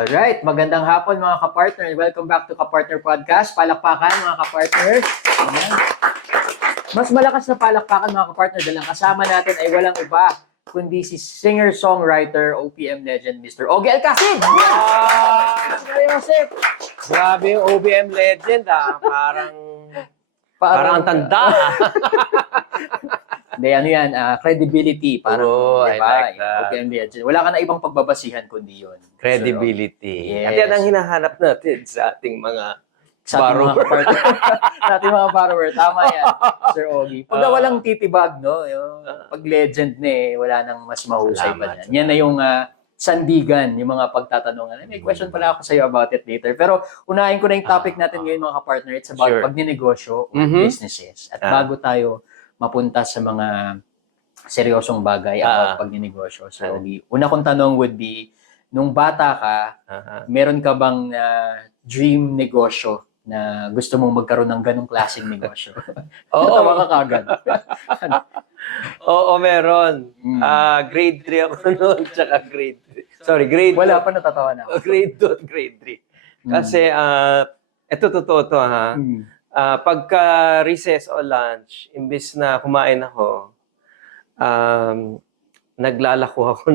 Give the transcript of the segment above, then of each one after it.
Alright, magandang hapon mga kapartner. Welcome back to Kapartner Podcast. Palakpakan mga kapartners. Ayan. Mas malakas na palakpakan mga kapartner dahil ang kasama natin ay walang iba kundi si singer-songwriter, OPM legend, Mr. Ogie Alcacid! Wow! Joseph! Grabe yung OBM legend Parang ang tanda. Hindi, ano yan, credibility. Parang, Oh, I diba, like that. OPM legend. Wala ka na ibang pagbabasihan kundi yun. Credibility. Yes. At yan ang hinahanap natin sa ating mga Sa ating mga borrower. kapartner. Sa ating mga borrower. Tama yan, Sir Ogie. Pag walang titibag, no? Yung, pag legend na wala nang mas mahusay pa Salamat. yan. Yan na yung sandigan, yung mga pagtatanungan. May question pala ako sa iyo about it later. Pero unahin ko na yung topic natin ngayon mga kapartner. It's about Sure. pagninegosyo or Mhm. businesses. At bago tayo mapunta sa mga seryosong bagay about pagninegosyo. So, una kong tanong would be, nung bata ka, meron ka bang dream negosyo na gusto mong magkaroon ng ganong klaseng negosyo? Oo. Tawa ka kagad. Oo, meron. Grade 3 ako noon, tsaka grade 3. Sorry, grade Wala pa, natatawa na ako. Grade 2 at grade 3. Kasi, ito totoo to ha. Pagka recess o lunch, imbis na kumain ako, naglalako ako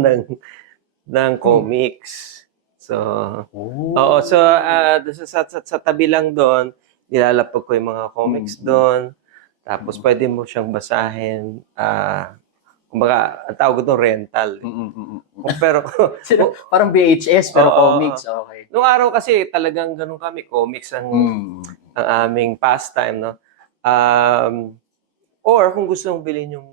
ng comics. So, oo, so sa tabi lang doon, nilalapag ko yung mga comics doon. Tapos pwede mo siyang basahin. Kumbaga, ang tawag ko doon rental. Pero Parang VHS, pero comics. Okay. nung araw kasi talagang ganun kami, comics ang aming pastime, no? Or kung gusto mong bilhin yung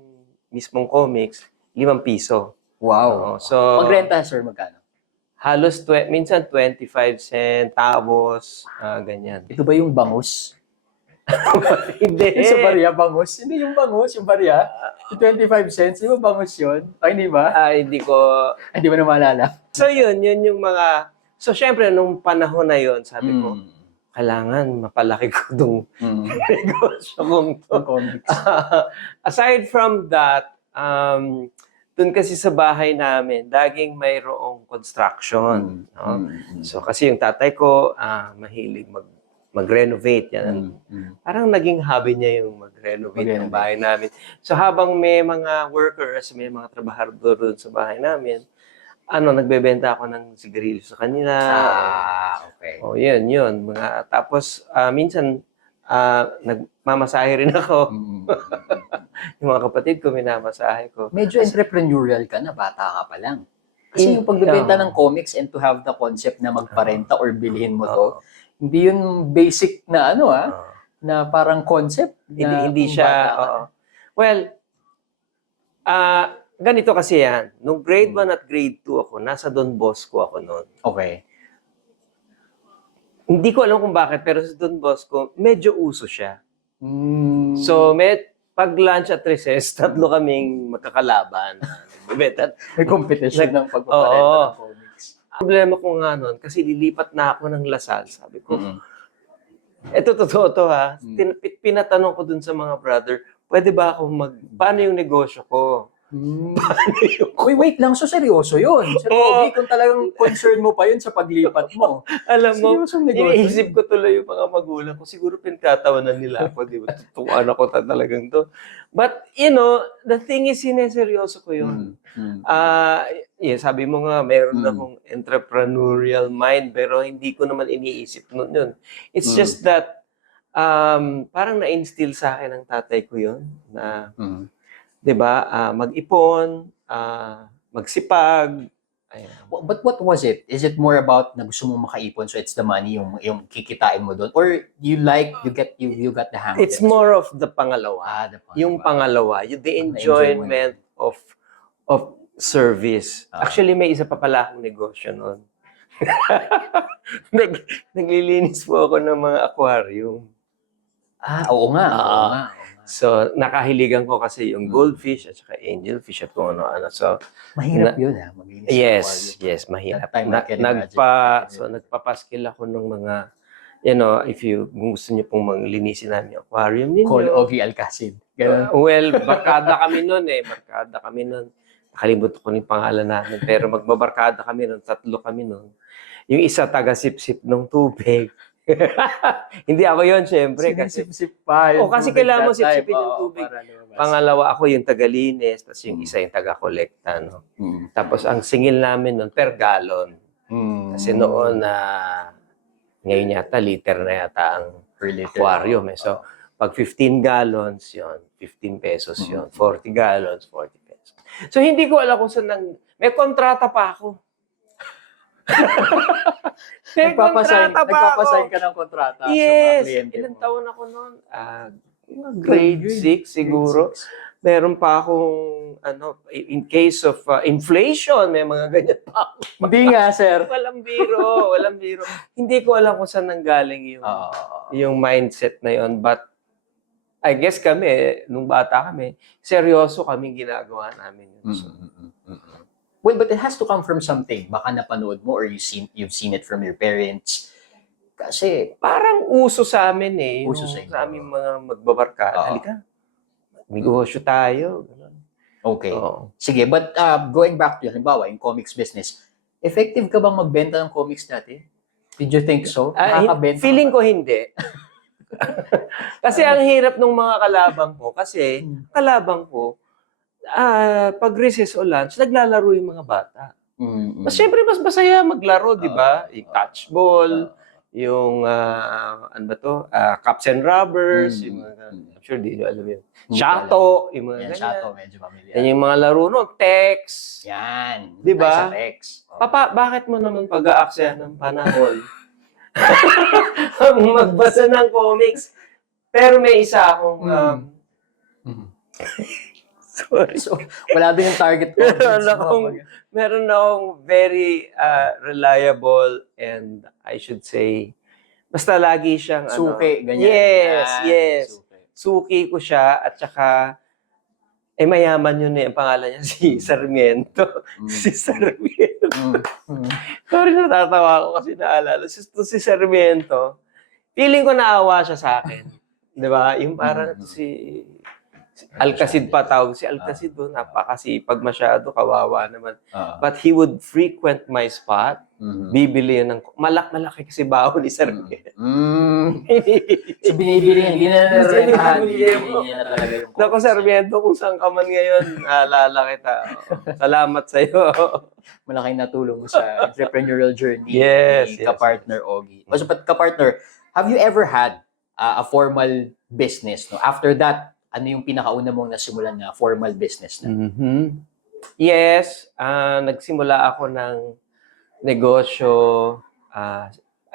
mismong comics, 5 piso. Wow. So, Magrenta, sir, magkano? halos minsan 25 cent, tapos ganyan. Ito ba yung bangus? Hindi. Yung sa barya, bangus? Hindi yung bangus, yung barya. Yung 25 cents, di ba bangus yun? Ay, hindi ba? Hindi ko... Hindi ba na maalala? So yun yung mga... So syempre, nung panahon na yun, sabi ko, kailangan mapalaki ko itong negosyo kong to. Comics. Aside from that, dun kasi sa bahay namin, laging mayroong construction. No? So kasi yung tatay ko, mahilig mag-renovate. Yan. Parang naging hobby niya yung mag-renovate ng bahay namin. So habang may mga workers, may mga trabahador doon sa bahay namin, nagbebenta ako ng sigarilyo sa kanila. Okay. Oh, yun. Tapos, minsan, nagmamasahe rin ako. Yung mga kapatid ko, minamasahe ko. Medyo entrepreneurial ka na, bata ka pa lang. Kasi yung pagbebenta ng comics and to have the concept na magparenta or bilhin mo to, hindi yun basic na na parang concept. Na Hindi siya, Well, ganito kasi yan. Nung grade 1 at grade 2 ako, nasa Don Bosco ako noon. Okay. Hindi ko alam kung bakit, pero sa Don Bosco, medyo uso siya. So, pag lunch at recess, 3 kaming magkakalaban. May competition ng pagpaparenta ng comics. Problema ko nga nun, kasi lilipat na ako ng Lasal. Sabi ko, ito totoo to ha. Pinatanong ko dun sa mga brother, pwede ba ako paano yung negosyo ko? Uy, wait lang. So, seryoso yun. Sir Ogie, kung talagang concern mo pa yun sa paglipat mo. Alam mo, Seryosong negosyo. iniisip ko tuloy yung mga magulang ko. Siguro pinagtatawanan nila ako. Di ba? Tutuan ako talagang to. But, the thing is, sineseryoso ko yun. Sabi mo nga, meron akong entrepreneurial mind, pero hindi ko naman iniisip nun yun. It's just that, parang na-instill sa akin ng tatay ko yun, na, di ba, mag-ipon, magsipag. Ayan. But what was it? Is it more about na gusto mo makaipon so it's the money yung kikitain mo doon, or you got the hang of it? It's more of the pangalawa. Yung pangalawa, the enjoyment of service. Actually, may isa pa pala akong negosyo noon. Naglilinis po ako ng mga aquarium. Oo nga. So, nakahiligan ko kasi yung goldfish at saka angelfish at kung ano-ano. So, mahirap yun maglinis ng aquarium. Yes, mahirap. That time I can imagine. Nagpapaskil ako ng mga, kung gusto niyo pong maglinisin namin yung aquarium ninyo. Call Ogie Alcacid. Well, barkada kami nun. Nakalimutan ko yung pangalan namin. Pero magbabarkada kami nun. 3 kami nun. yung isa taga-sip-sip ng tubig. Hindi ako yon syempre. Kasi, Sinisip-sip pa. yung kasi tubig kailangan mo that time. sip-sipin yung Oo, tubig. para lumabas. Pangalawa, ako yung taga-linis, tapos yung isa yung taga-kolekta. No? Tapos ang singil namin nun per gallon. Kasi noon ngayon yata, liter na yata ang Per liter. aquarium. So, pag 15 gallons, yon 15 pesos yon 40 gallons, 40 pesos. So, hindi ko alam kung saan may kontrata pa ako. Nagpapasign ka ng kontrata sa mga kliyente Ilang mo. taon ako noon? Grade 6 siguro. Meron pa akong, in case of inflation, may mga ganyan pa ako. Hindi nga, sir. Walang biro. Hindi ko alam kung saan nanggaling yung mindset na yun. But, I guess kami, nung bata kami, seryoso kami ginagawa namin yun. So, well, but it has to come from something. Baka napanood mo or you've seen it from your parents. Kasi, parang uso sa amin Uso sa inyo. Sa aming mga magbabarkada. Halika, negosyo tayo. Ganun. okay. Oo. Sige, but going back to, halimbawa, yung comics business, effective ka bang magbenta ng comics dati? Did you think so? Nakakabenta Feeling ka ko hindi. Kasi ang hirap ng mga kalabang ko. Kasi, kalabang ko, pag recess o lunch, naglalaro yung mga bata. Mas syempre, mas masaya maglaro, di ba? Yung touchball, yung, ano ba to? Cups and rubbers, yung mga, I'm sure di nyo alam yun. Shato, yung mga Yan, ganyan. Shato, medyo familiar. Yan yung mga laro no, text. Yan. Di ba? Tayo sa text. Papa, bakit mo naman pag-aaksaya ng panahon? Magbasa ng comics. Pero may isa akong, sorry. So, wala din yung target audience. Meron akong very reliable and I should say, basta lagi siyang Suki, ganyan. Yes. Suki ko siya at saka mayaman yun ang pangalan niya, si Sarmiento. Si Sarmiento. Sorry, natatawa ko kasi naalala. Si Sarmiento, feeling ko naawa siya sa akin. Di ba? Yung parang si Alcacid pa tawag. Si Alcacid doon, napakasipag masyado, kawawa naman. But he would frequent my spot. Bibili ng malaki kasi baho ni Sarmiento. So, binibili niya, hindi na narerentahan. Naku, Sarmiento, kung saan ka man ngayon, alala kita. Salamat sa'yo. Malaking natulong mo sa entrepreneurial journey Yes, ni kapartner Ogie. So, but kapartner, have you ever had a formal business? No? After that, ano yung pinakauna mong nasimulan na formal business na? Yes, nagsimula ako ng negosyo,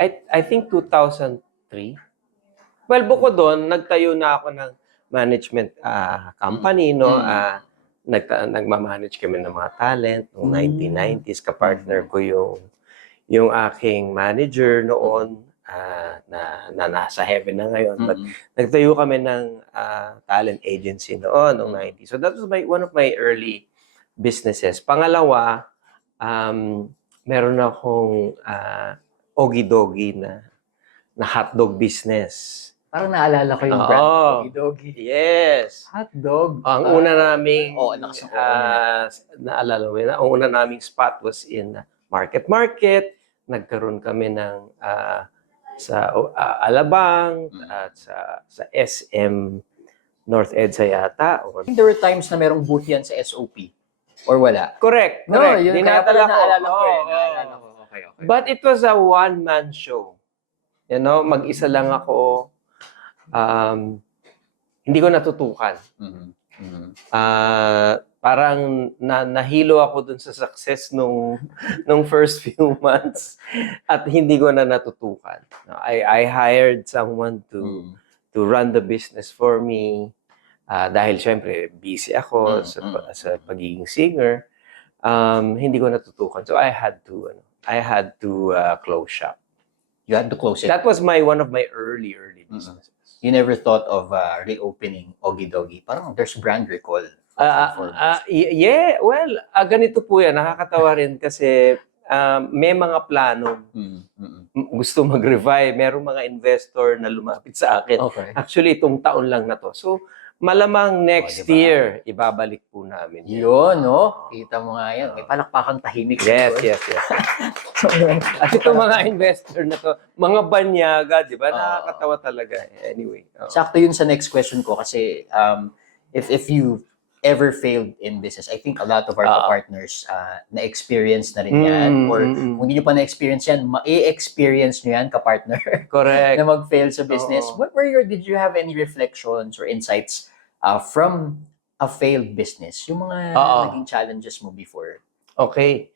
I think 2003. Well, bukod doon, nagtayo na ako ng management company, no? Nagmamanage kami ng mga talent noong 1990s. Kapartner ko yung aking manager noon na nasa heaven na ngayon. But nagtayo kami ng talent agency noon noong 90s. So that was one of my early businesses. Pangalawa, meron akong Ogie Dogie na hotdog business. Parang naalala ko yung brand Ogie Dogie. Yes. Hotdog. Ang una naming naalala mo yun, ang una naming spot was in Market. Nagkaroon kami ng sa Alabang at sa SM North EDSA yata. There were times na merong booth yan sa SOP. Or wala? Correct. No, yun Dinadala ko. naalala ko eh. Okay. But it was a one-man show. You know, mag-isa lang ako. Hindi ko natutukan. Parang nahilo ako dun sa success nung first few months at hindi ko na natutukan. I hired someone to run the business for me. Dahil syempre busy ako sa pagiging singer, hindi ko natutukan. So I had to close shop. You had to close it. That was one of my early businesses. You never thought of reopening Ogie Dogie? Parang there's brand recall. Yeah, well, ganito po yan. Nakakatawa rin kasi may mga plano. Gusto mag-revive. Merong mga investor na lumapit sa akin. Okay. Actually, itong taon lang na to. So, Malamang next diba? year, ibabalik po namin. Yun, no? Kita mo nga yan. May palakpakang tahimik. Yes. At itong mga investor na to, mga banyaga, di ba? Nakakatawa talaga. Anyway. Sakto yun sa next question ko kasi if you ever failed in business, I think a lot of our partners na-experience na rin yan. Or kung hindi nyo pa na-experience yan, ma-experience nyo yan, kapartner. Correct. Na mag-fail sa business. Did you have any reflections or insights from a failed business? Yung mga naging challenges mo before. Okay.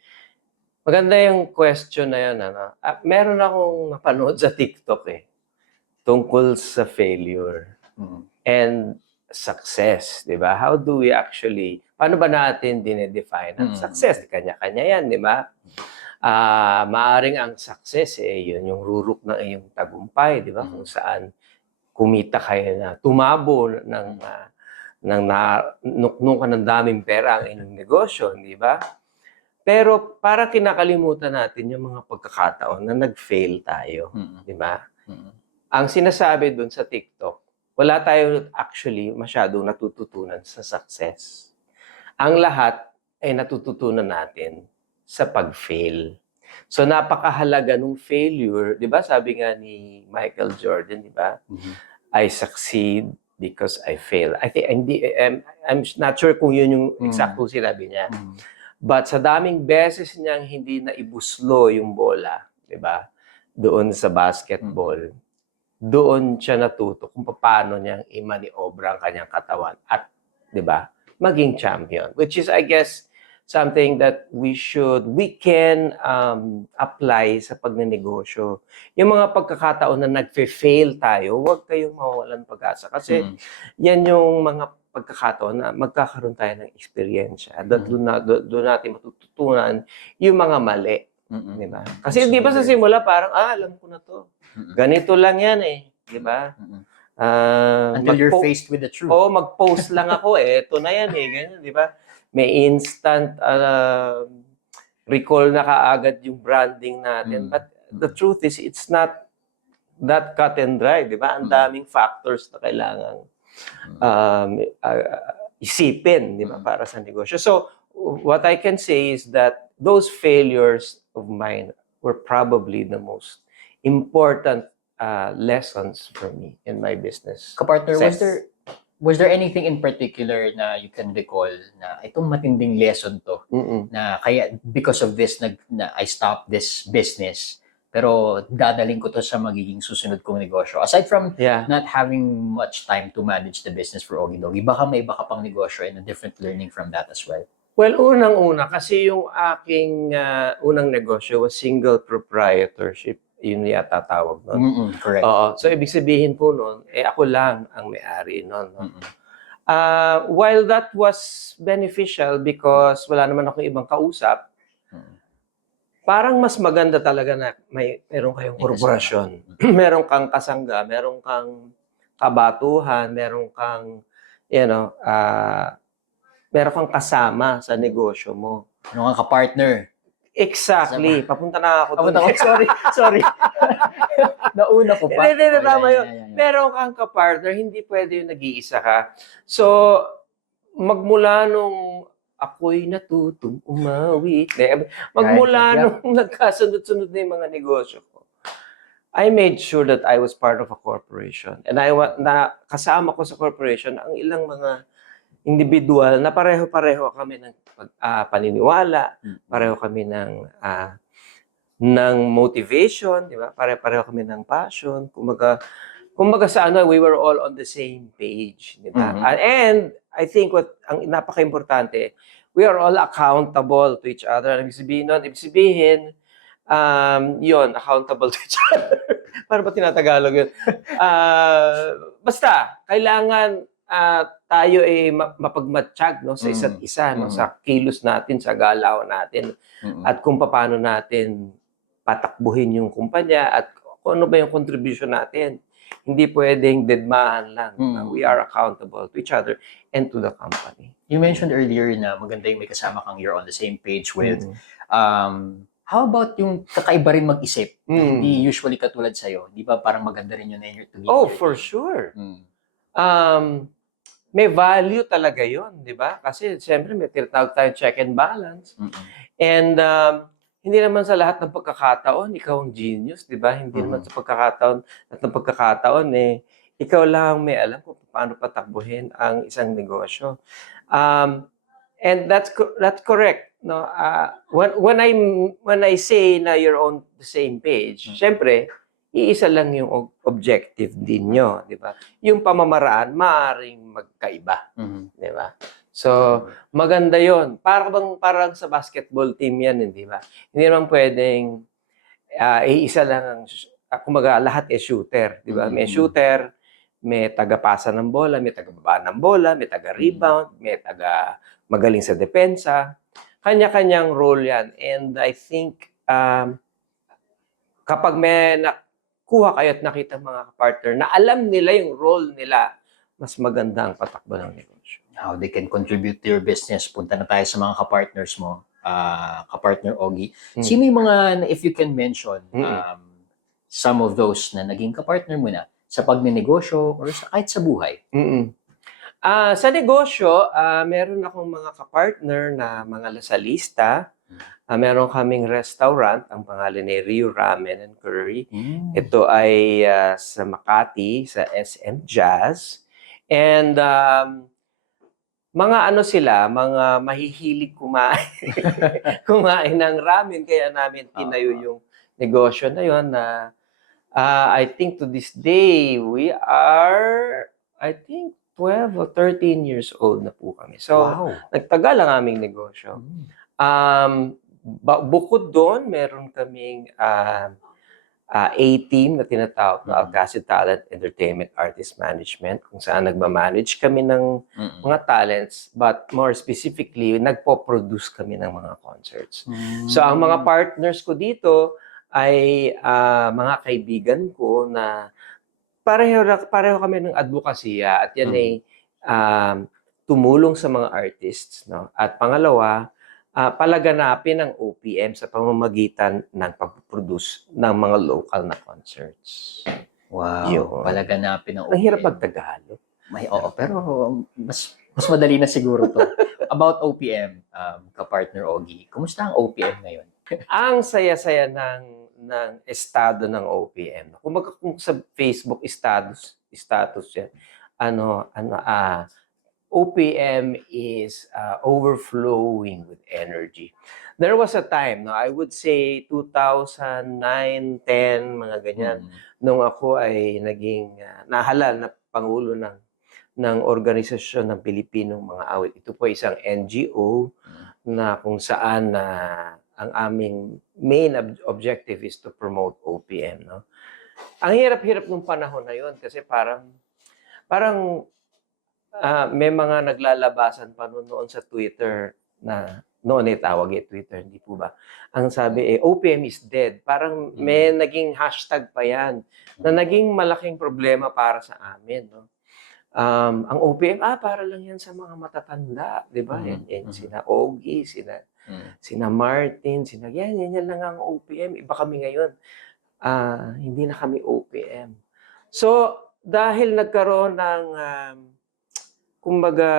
Maganda yung question na yan. Meron akong napanood sa TikTok tungkol sa failure and success, di ba? How do we actually, paano ba natin dinedefine ang success? Kanya-kanya yan, di ba? Maaring ang success, yun yung rurok ng iyong tagumpay, di ba? Kung saan kumita kayo na tumabo ng nuknukan ng daming pera ang inyong negosyo, di ba? Pero para kinakalimutan natin yung mga pagkakataon na nag-fail tayo, di ba? Ang sinasabi dun sa TikTok, wala tayo actually masyadong natututunan sa success. Ang lahat ay natututunan natin sa pag-fail. So napakahalaga nung failure, 'di ba? Sabi nga ni Michael Jordan, 'di ba? I succeed because I fail. I think I'm not sure kung 'yun yung eksaktong sinabi niya. But sa daming beses niyang hindi na ibuslo yung bola, 'di ba? Doon sa basketball. Doon siya natuto kung paano niyang i-maniobra ang kanyang katawan at, 'di ba, maging champion. Which is, I guess, something that we can apply sa pagnenegosyo. Yung mga pagkakataon na nagfe-fail tayo, huwag kayong mawawalan pag-asa. Kasi yan yung mga pagkakataon na magkakaroon tayo ng experience. Doon natin matututunan yung mga mali. Diba? Kasi di ba sa simula parang, alam ko na to. Ganito lang yan di ba? Until you're faced with the truth. Mag-post lang ako ito na yan ganyan, di ba? May instant recall na kaagad yung branding natin. But the truth is, it's not that cut and dry, di ba? Ang daming factors na kailangan isipin, di ba, para sa negosyo. So, what I can say is that those failures of mine were probably the most important lessons for me in my business. Kapartner, was there anything in particular na you can recall na itong matinding lesson to na kaya because of this na I stopped this business pero dadaling ko to sa magiging susunod kong negosyo? Aside from not having much time to manage the business for Ogie Dogie, baka may iba ka pang negosyo and a different learning from that as well. Well, unang-una, kasi yung aking unang negosyo was single proprietorship. Yun yata tawag nun. Correct. So, ibig sabihin po nun, ako lang ang may-ari nun. While that was beneficial because wala naman akong ibang kausap, parang mas maganda talaga na meron kayong korporasyon. Meron kang kasangga, meron kang kabatuhan, meron kang, meron kang kasama sa negosyo mo. Ano kang ka-partner? Exactly. Papunta na ako doon. Sorry. Nauna ko pa. Hindi, tama yun. Meron kang ka-partner, hindi pwede yung nag-iisa ka. So, magmula nung ako'y natutong umawi, magmula nung nagkasunod-sunod na yung mga negosyo ko, I made sure that I was part of a corporation. And kasama ko sa corporation ang ilang mga individual na pareho-pareho kami ng paniniwala, pareho kami ng motivation, di ba? Pareho kami ng passion. Kumbaga sa we were all on the same page, di ba? And I think ang napaka-importante, we are all accountable to each other. Ibig sabihin, accountable to each other. Paano ba tinatagalog yun? Basta, kailangan tayo ay mapagmatsyag sa isa't isa, sa kilos natin, sa galaw natin, at kung paano natin patakbuhin yung kumpanya at kung ano ba yung contribution natin. Hindi pwedeng dedmahan lang. We are accountable to each other and to the company. You mentioned earlier na maganda yung may kasama kang you're on the same page with. How about yung kakaiba rin mag-isip? Hindi usually katulad sa'yo. Di ba parang maganda rin yun na you're together? For sure. may value talaga yon, di ba? Kasi siyempre may tinatawag tayong check and balance. And hindi naman sa lahat ng pagkakataon, ikaw ang genius, di ba? Hindi naman sa pagkakataon, ikaw lang may alam kung paano patakbuhin ang isang negosyo. And that's correct. No? When I say na you're on the same page, syempre, iisa lang yung objective din nyo, di ba? Yung pamamaraan, maaaring magkaiba, di ba? So, maganda yon. Parang sa basketball team yan, di ba? Hindi naman pwedeng iisa lang ang, kumaga, lahat shooter, di ba? May shooter, may taga-pasa ng bola, may taga-baba ng bola, may taga-rebound, may taga-magaling sa depensa. Kanya-kanyang role yan. And I think, kapag may kuha kayo at nakita mga partner na alam nila yung role nila, mas maganda ang patakbo ng negosyo. How they can contribute to your business. Punta na tayo sa mga kapartners mo, kapartner Ogie. Sino yung mga, if you can mention, some of those na naging kapartner mo na sa pagnenegosyo or kahit sa buhay? Sa negosyo, meron akong mga kapartner na mga lasalista. Meron kaming restaurant, ang pangalan ay Rio Ramen and Curry. Ito ay sa Makati, sa SM Jazz. And mga mga mahihilig kumain ng ramen. Kaya namin tinayo yung negosyo na yun na I think to this day, we are, I think, 12 or 13 years old na po kami. So, nagtagal ang aming negosyo. Bukod doon, meron kaming A-team na tinatawag na Alcacid Talent Entertainment Artist Management, kung saan nagmamanage kami ng mga talents, but more specifically, nagpo-produce kami ng mga concerts. So, ang mga partners ko dito ay mga kaibigan ko na pareho kami ng advokasya at yan ay tumulong sa mga artists. No? At pangalawa, palaganapin ang OPM sa pamamagitan ng pag-produce ng mga local na concerts. Wow, palaganapin ang OPM. Ang hirap magtagalog. Oo, pero mas madali na siguro to. About OPM, kapartner Ogie, kumusta ang OPM ngayon? Ang saya-saya ng estado ng OPM. Kung sa Facebook status yan, OPM is overflowing with energy. There was a time, I would say 2009, 10, mga ganyan, nung ako ay naging nahalal na pangulo ng organisasyon ng Pilipinong mga awit. Ito po isang NGO na kung saan ang aming main objective is to promote OPM. No? Ang hirap-hirap ng panahon na yun kasi parang may mga naglalabasan pa noon sa Twitter na noon tawag Twitter, hindi po ba? Ang sabi OPM is dead. Parang may naging hashtag pa yan na naging malaking problema para sa amin. No? Ang OPM, para lang yan sa mga matatanda. Di ba? Sina Ogie, sina Martin, yan lang ang OPM. Iba kami ngayon. Hindi na kami OPM. So, dahil nagkaroon ng kumbaga,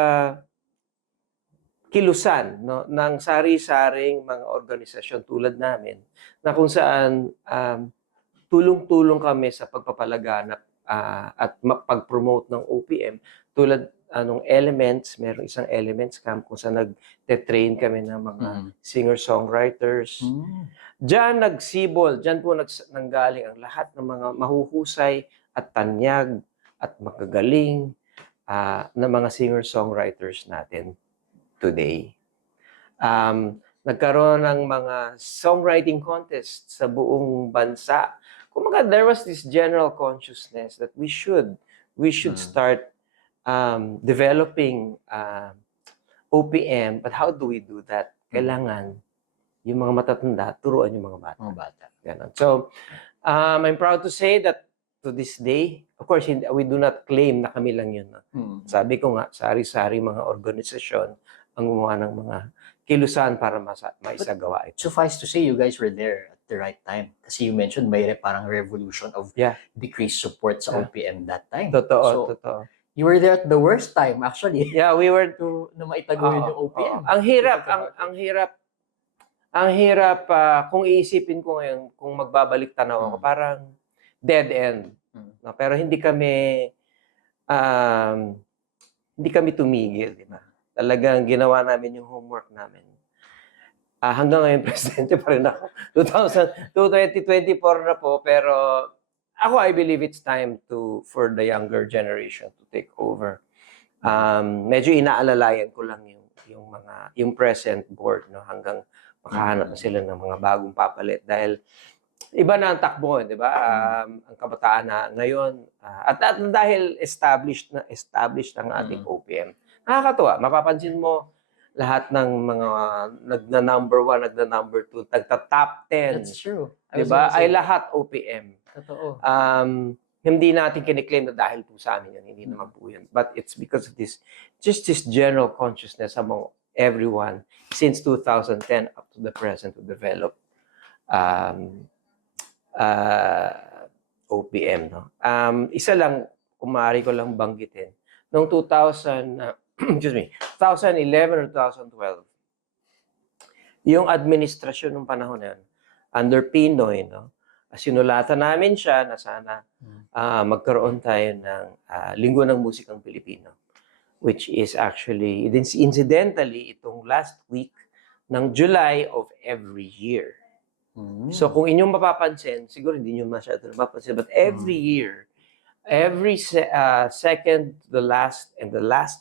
kilusan ng sari-saring mga organisasyon tulad namin na kung saan tulong-tulong kami sa pagpapalaganap at pag-promote ng OPM tulad Elements, meron isang Elements camp kung saan nag-train kami ng mga singer-songwriters. Diyan po nanggaling ang lahat ng mga mahuhusay at tanyag at magagaling ng mga singer-songwriters natin today. Nagkaroon ng mga songwriting contest sa buong bansa. Kumbaga, there was this general consciousness that we should start developing OPM. But how do we do that? Kailangan yung mga matatanda, turuan yung mga bata. Ganun. So, I'm proud to say that to this day, of course, we do not claim na kami lang yun. Sabi ko nga, sari-sari mga organisasyon ang gumawa ng mga kilusan para maisagawa ito. Suffice to say, you guys were there at the right time. Kasi you mentioned may parang revolution of decreased support sa OPM that time. Totoo. You were there at the worst time, actually. Yeah, we were Na maitaguyod yung OPM. Ang hirap kung iisipin ko ngayon, kung magbabalik tanaw ako, parang dead end. No? Pero hindi kami tumigil, di ba? Talagang ginawa namin yung homework namin. Hanggang ngayon, presidente pa rin ako. 2024 na po, pero ako, I believe it's time for the younger generation to take over. Medyo inaalalayan ko lang yung present board, no, hanggang makahanap na sila ng mga bagong papalit dahil iba na ang takbo, di ba? Ang kabataan na ngayon at dahil established ang ating OPM. Nakakatuwa, mapapansin mo lahat ng mga nagna-number 1, nagna-number 2, nagta-top 10. That's true. Di ba? Ay lahat OPM. Totoo. Hindi natin kiniklaim na dahil po sa amin yan. Hindi naman po yan. But it's because of this general consciousness among everyone since 2010 up to the present to develop OPM. No? Isa lang, kung maaari ko lang banggitin, noong 2011 or 2012, yung administrasyon ng panahon na yun, under Pinoy, no? Sinulatan namin siya na sana magkaroon tayo ng Linggo ng Musikang Pilipino, which is actually, incidentally, itong last week ng July of every year. So kung inyong mapapansin, siguro hindi nyo masyado mapapansin, but every year, every second, the last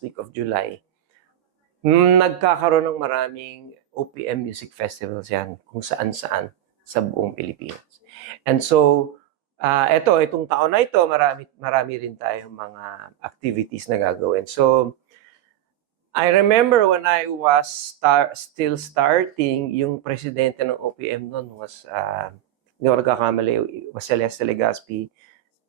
week of July, nagkakaroon ng maraming OPM music festivals yan, kung saan-saan sa buong Pilipinas. And so, itong taon na ito, marami rin tayong mga activities na gagawin. So, I remember when I was still starting, yung presidente ng OPM noon was, hindi ko nagkakamali, was Celeste Legazpi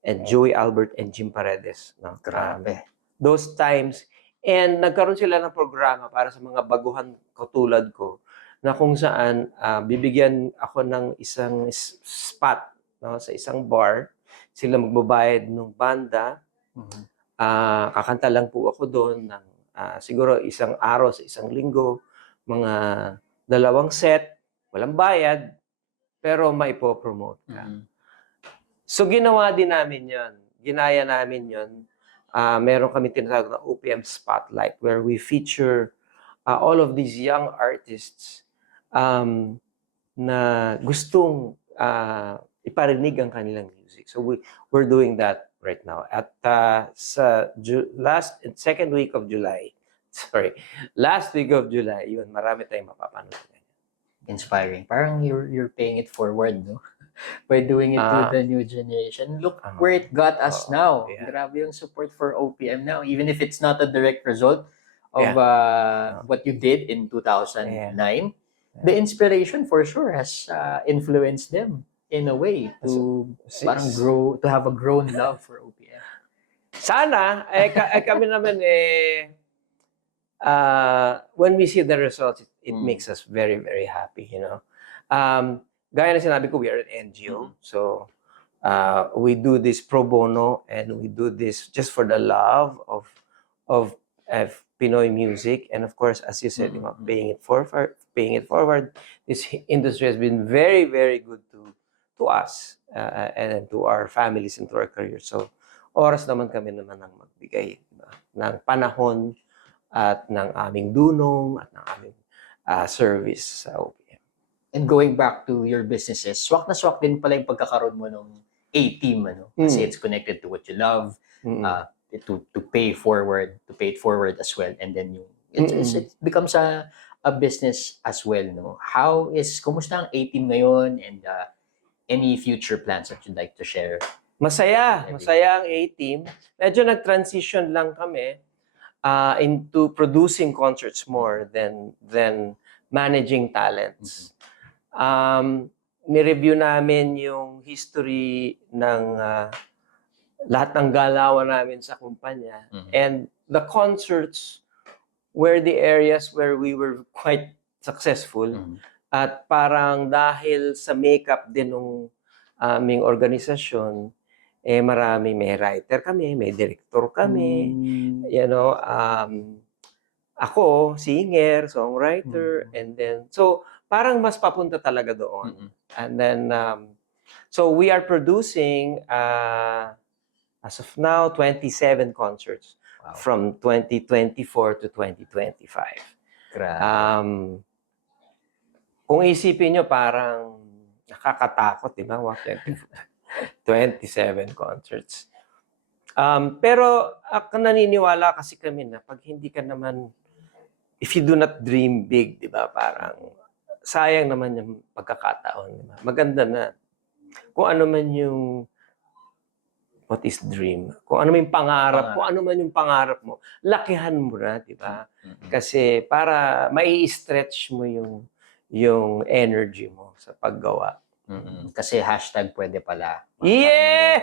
and Joey Albert and Jim Paredes. No? Grabe. Those times. And nagkaroon sila ng programa para sa mga baguhan katulad ko na kung saan bibigyan ako ng isang spot, no, sa isang bar. Sila magbabayad ng banda. Kakanta lang po ako doon ng siguro isang araw sa isang linggo, mga 2 set, walang bayad, pero maipopromote ka. So ginawa din namin yon, ginaya namin yon. Meron kami tinatawag na OPM Spotlight where we feature all of these young artists na gustong iparinig ang kanilang music. So we're doing that right now. At sa last week of July, yun, marami tayong mapapanood. Inspiring. Parang you're paying it forward, no? By doing it to the new generation. Look where it got us now. Yeah. Grabe yung support for OPM now. Even if it's not a direct result of what you did in 2009, the inspiration for sure has influenced them in a way to parang to have a grown love for OPM. Sana, kami naman when we see the results, it makes us very, very happy, you know. Gaya na sinabi ko, we are an NGO. So, we do this pro bono and we do this just for the love of Pinoy music. And of course, as you said, paying it forward. This industry has been very, very good to us and to our families and to our careers. So, oras naman kami naman ang magbigay ng panahon at ng aming dunong at ng aming service sa OPM. And going back to your businesses, swak na swak din pala yung pagkakaroon mo ng A-team, ano? Kasi it's connected to what you love, to pay it forward as well. And then it becomes a business as well, no? Kumusta ang A-team ngayon and any future plans that you'd like to share? Masaya ang A-team. Medyo nag-transition lang kami into producing concerts more than managing talents. Ni-review namin yung history ng lahat ng galawan namin sa kumpanya. And the concerts were the areas where we were quite successful. At parang dahil sa makeup din ng aming organisasyon, marami, may writer kami, may director kami, you know, ako, singer, songwriter, and then, so, parang mas papunta talaga doon. And then, so we are producing, as of now, 27 concerts from 2024 to 2025. Grabe. Kung isipin nyo, parang nakakatakot, di ba? 27 concerts. Pero naniniwala kasi kami na pag hindi ka naman, if you do not dream big, di ba? Parang sayang naman yung pagkakataon. Di ba? Maganda na kung ano man yung what is dream? Kung ano man yung pangarap, kung ano man yung pangarap mo, lakihan mo na, di ba? Kasi para mai-stretch mo yung energy mo sa paggawa. Kasi hashtag pwede pala. Yeah!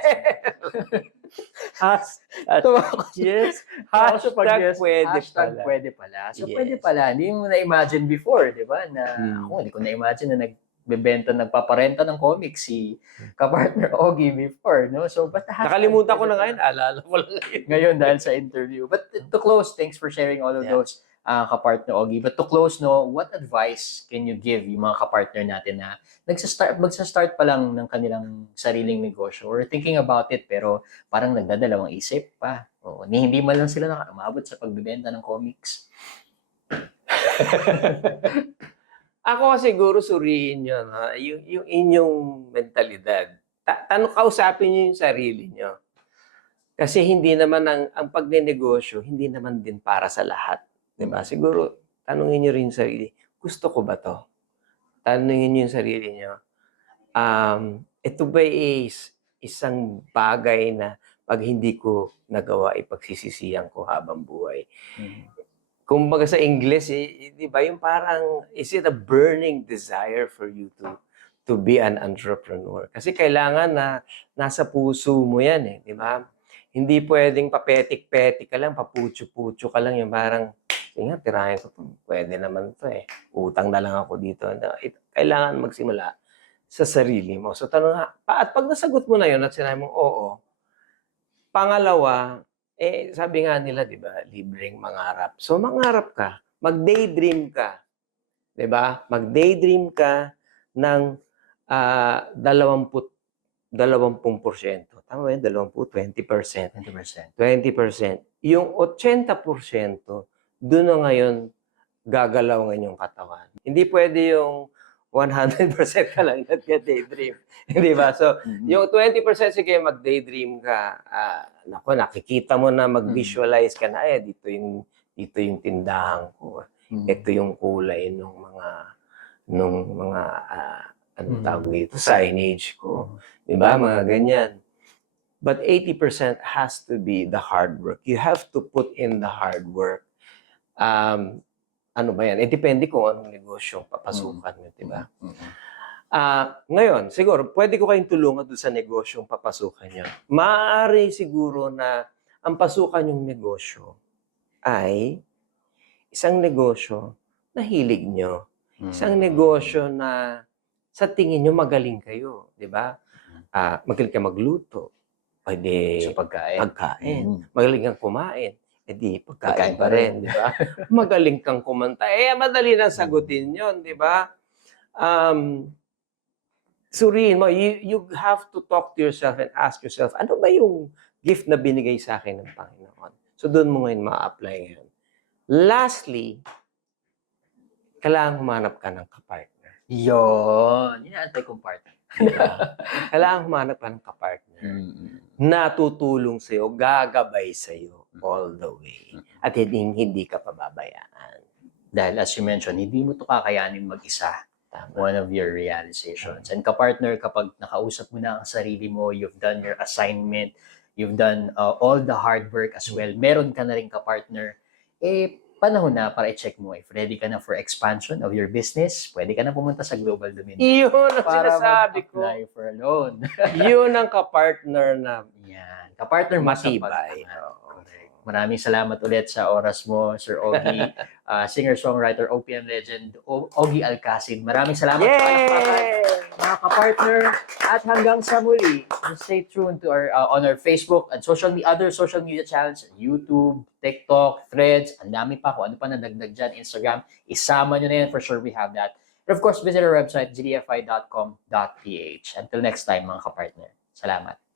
Yes. Hashtag pwede pala. So, pwede pala. Hindi mo na-imagine before, di ba? Na ako, hindi ko na-imagine na nagpaparenta ng comics si kapartner Ogie before, no? So, but nakalimutan ko na ngayon. Alala ko lang ngayon dahil sa interview. But to close, thanks for sharing all of those kapartner Ogie. But to close, no, what advice can you give yung mga kapartner natin na magsa-start pa lang ng kanilang sariling negosyo or thinking about it pero parang nagdadalawang isip pa. O, hindi man lang sila nakaamabot sa pagbibenta ng comics. Ako siguro suriin nyo, yung inyong mentalidad. Kausapin nyo yung sarili nyo. Kasi hindi naman ang pagnenegosyo, hindi naman din para sa lahat. Diba? Siguro, tanungin nyo rin yung sarili, gusto ko ba to? Tanungin nyo yung sarili nyo. Ito ba is isang bagay na pag hindi ko nagawa, ipagsisisihan ko habang buhay. Kumbaga sa English, di ba, yung parang, is it a burning desire for you to be an entrepreneur? Kasi kailangan na nasa puso mo yan eh, di ba? Hindi pwedeng papetik-petik ka lang, paputyo-putyo ka lang, yung parang, nga, tirahin ko to. Pwede naman to eh. Utang na lang ako dito. Kailangan magsimula sa sarili mo. So, tanong nga, at pag nasagot mo na yun at sinabi mo, oo, pangalawa, sabi nga nila, di ba, libreng mangarap. So, mangarap ka. Mag-daydream ka. Di ba? Mag-daydream ka ng 20%. Tama ba yun? 20%. 20%. Yung 80%, doon na ngayon gagalaw ngayon yung katawan. Hindi pwede yung 100% ka lang nag-daydream. Di ba? So, yung 20% sige, mag-daydream ka. Naku, nakikita mo na mag-visualize ka na, dito yung tindahan ko. Ito yung kulay ng mga ano tawag dito, signage ko. Di ba? Mga ganyan. But 80% has to be the hard work. You have to put in the hard work. Ano ba yan? Depende kung anong negosyo papasukan mo, di ba? Ngayon, siguro, pwede ko kayong tulungan doon sa negosyong papasukan nyo. Maaari siguro na ang pasukan yung negosyo ay isang negosyo na hilig nyo. Isang negosyo na sa tingin nyo magaling kayo, di ba? Magaling ka magluto. Pwede sa pagkain. Magaling kang kumain. Pagkain pa rin, di ba? Magaling kang kumanta. Madali na sagutin yon, di ba? Suriin mo, you have to talk to yourself and ask yourself, ano ba yung gift na binigay sa akin ng Panginoon? So, doon mo ngayon ma-apply ngayon. Lastly, kailangan humanap ka ng kapartner. Yun. Inaantay kong partner. Kailangan humanap ka ng kapartner na tutulong sa'yo, gagabay sa'yo all the way. At hindi ka pababayaan. Dahil as you mentioned, hindi mo ito kakayanin mag-isa. One of your realizations. And kapartner, kapag nakausap mo na ang sarili mo, you've done your assignment, you've done all the hard work as well, meron ka na rin kapartner, panahon na para i-check mo if ready ka na for expansion of your business, pwede ka na pumunta sa Global Dominion. Yun ang sinasabi ko. Para mag-apply for a loan. Yun ang kapartner na yan. Kapartner matibay. Maraming salamat ulit sa oras mo, Sir Ogie. Singer-songwriter, OPM legend, Ogie Alcacid. Maraming salamat. Yay! mga kapartner. At hanggang sa muli, stay tuned to our on our Facebook and other social media channels, YouTube, TikTok, Threads, ang dami pa kung ano pa nadagdag dyan, Instagram. Isama nyo na yan, for sure we have that. And of course, visit our website, gdfi.com.ph. Until next time, mga kapartner. Salamat.